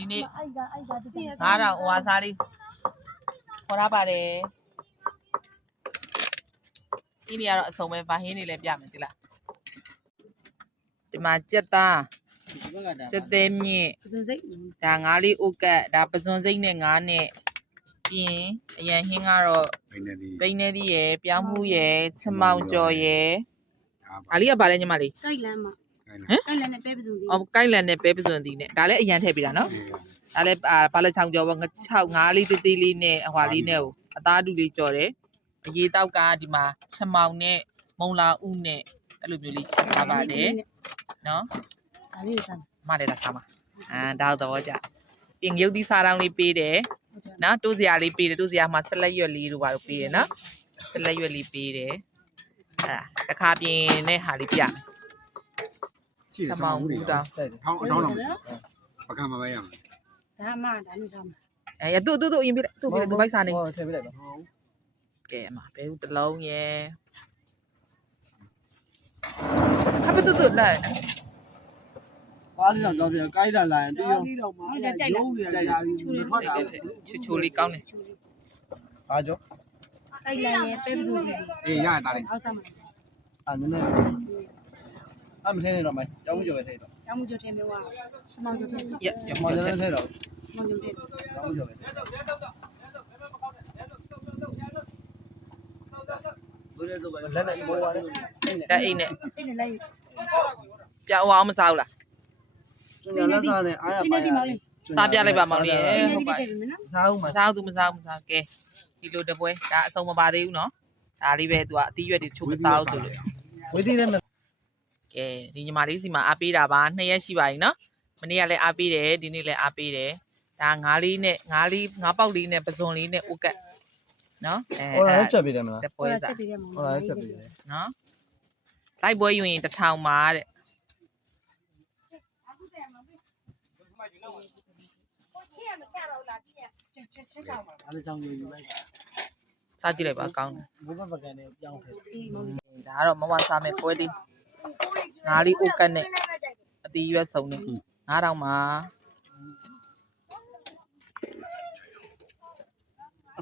ဒီနေ့9000ဟိုဟာစားလေးခေါ်ရပါတယ်ဒီနေ့ကတော့အစုံပဲဗာဟင်းနေလဲပြမယ်ဒီလားဒီမှာကြက်သားကြက်သေးမြင့်ဒါငါးလေးဥကတ်ဒါပဇွန်စိမ့်နဲ့ငါးနဲ့ပြီးရင်အရန်ဟင်းကတော့ပိန်းနေသည်ရယ်ပြောင်းမှုရယ်ချမောင်ကျော်ရယ်ဒါလေးကဗာလဲညီမလေးကိုက်လန်းမှာဟမ်ကိုက်လန်းနဲ့ပဲပဇွန်သည်အော်ကိုက်လန်းနဲ့ပဲပဇွန်သည်နဲ့ဒါလည်းအရန်ထည့်ပေးတာနော်ဒါလည်းဘာလဲချောင်ကျော်ပေါ့6ငါးလေးတေးသေးလေးနဲ့ဟွာလေးနဲ့အသားတူလေးကြော်တယ်အရေးတောက်ကဒီမှာချမောင်နဲ့မုံလာဥနဲ့အဲ့လိုမျိုးလေးချက်ထားပါတယ်နော်ဒါလေးစမ်းမတယ်လားစားမဒါတော့ကြပြင်ရုပ်သီးစားတောင်းလေးပေးတယ်နော်တိုးစရာလေးပေးတယ်တိုးစရာမှာဆက်လက်ရွက်လေးတို့ပါလို့ပေးတယ်နော်ဆက်လက်ရွက်လေးပေးတယ်အဲ့ဒါတစ်ခါပြင်တဲ့ဟာလေးပြမယ်ချမောင်ဘူးတောင်းထောင်းတော့ပကံမပဲရမယ်ဒါမှဒါနဲ့စားမှာသူ့အရင်ပြလိုက်သူ့ပြလိုက်သူဘိုက်စားနေဟုတ်ထည့်ပြလိုက်ပါကဲအမဘဲဦးတစ်လုံးရယ်ဟာပတူတူလိုက်ပါးလေးတော့ပြောကိုက်တာလာရင်ပြီးရောရုံးကြိုက်လာချိုလေးကောင်းတယ်ဘာကြောကိုက်လာရင်ပဲပဇွန်သည်အေးရရတာလေးအောက်စားမှာနည်းနည်းမထင်းနေတော့မယ်ကြောင်းမှုကြောပဲထည့်တော့ကျောင်းမှုကျော်ထင်းမျိုးကစမောင်ကျော်ထင်းရမောင်ကျော်ထည့်တော့စမောင်ကျော်ထင်းကြောင်းမှုကြောပဲဘယ်လိုတော့လက်နဲ့မောပါလဲအိတ်နဲ့လိုက်ပြောင်းအောင်မစားဘူးလားကျွန်တော်လက်စားနဲ့အားရပါစားပြလိုက်ပါမောင်လေးရေဟုတ်ပါစားဦးမစားသူမစားဘူးမစားကဲဒီလိုတပွဲဒါအစုံမပါသေးဘူးနော်ဒါလေးပဲသူကအသီးရွက်တွေချိုးမစားဘူးဆိုလို့ဝေးသေးတယ်ကဲဒီညီမလေးစီမှာအားပေးတာပါ2ရက်ရှိပါပြီနော်မနေ့ကလည်းအားပေးတယ်ဒီနေ့လည်းအားပေးတယ်ဒါငါးလေးနဲ့ငါးပေါက်လေးနဲ့ပဇွန်လေးနဲ့ဥကတ်နော်ဟိုလည်းချက်ပေးတယ်မလားတပွဲစားဟိုလည်းချက်ပေးတယ်နော်လိုက်ပွဲယူရင်1000ပါတဲ့အားလုံးကြောင်းယူလိုက်ပါစားကြည့်လိုက်ပါကောင်းတယ်ဘုဘပကံနဲ့ပြောင်းထည့်ဒါကတော့မဝစားမဲ့ပွဲလေးငါးလေးဥကတ်နဲ့အသီးရွက်စုံနဲ့9000ပါ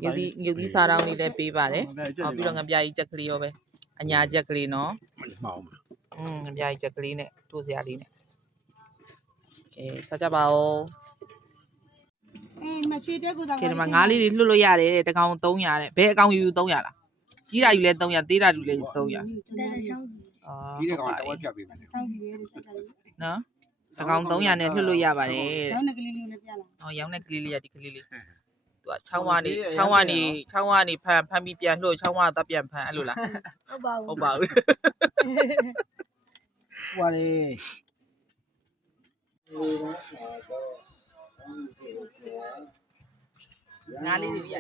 ငုပ်သီးစားတောင်းလေးလည်းပေးပါတယ်ဟောပြီးတော့ငပြာကြီးချက်ကလေးရောပဲအညာချက်ကလေးနော်မှောင်းငပြာကြီးချက်ကလေးနဲ့ထိုးစရာလေးနဲ့ကဲစားကြပါဦးမရွှေတဲကိုစားကဲဒီမှာငါးလေးတွေလွတ်လို့ရတယ်တဲ့တကောင်300တဲ့ဘယ်အကောင်ယူ300လားကြီးတာယူလဲ300သေးတာယူလဲ300ကြီးတဲ့ကောင်တော့ပြပေးမယ်နော်တကောင်300နဲ့လွတ်လို့ရပါတယ်ရောင်းတဲ့ကလေးလေးလည်းပြလာဟောရောင်းတဲ့ကလေးလေးရဒီကလေးလေးသူကချောင်းကနေဖမ်းပြီးပြန်လှုပ်ချောင်းကနေတော့ပြန်ဖမ်းအဲ့လိုလားဟုတ်ပါဘူးဟွာလေငါးလေးတွေရ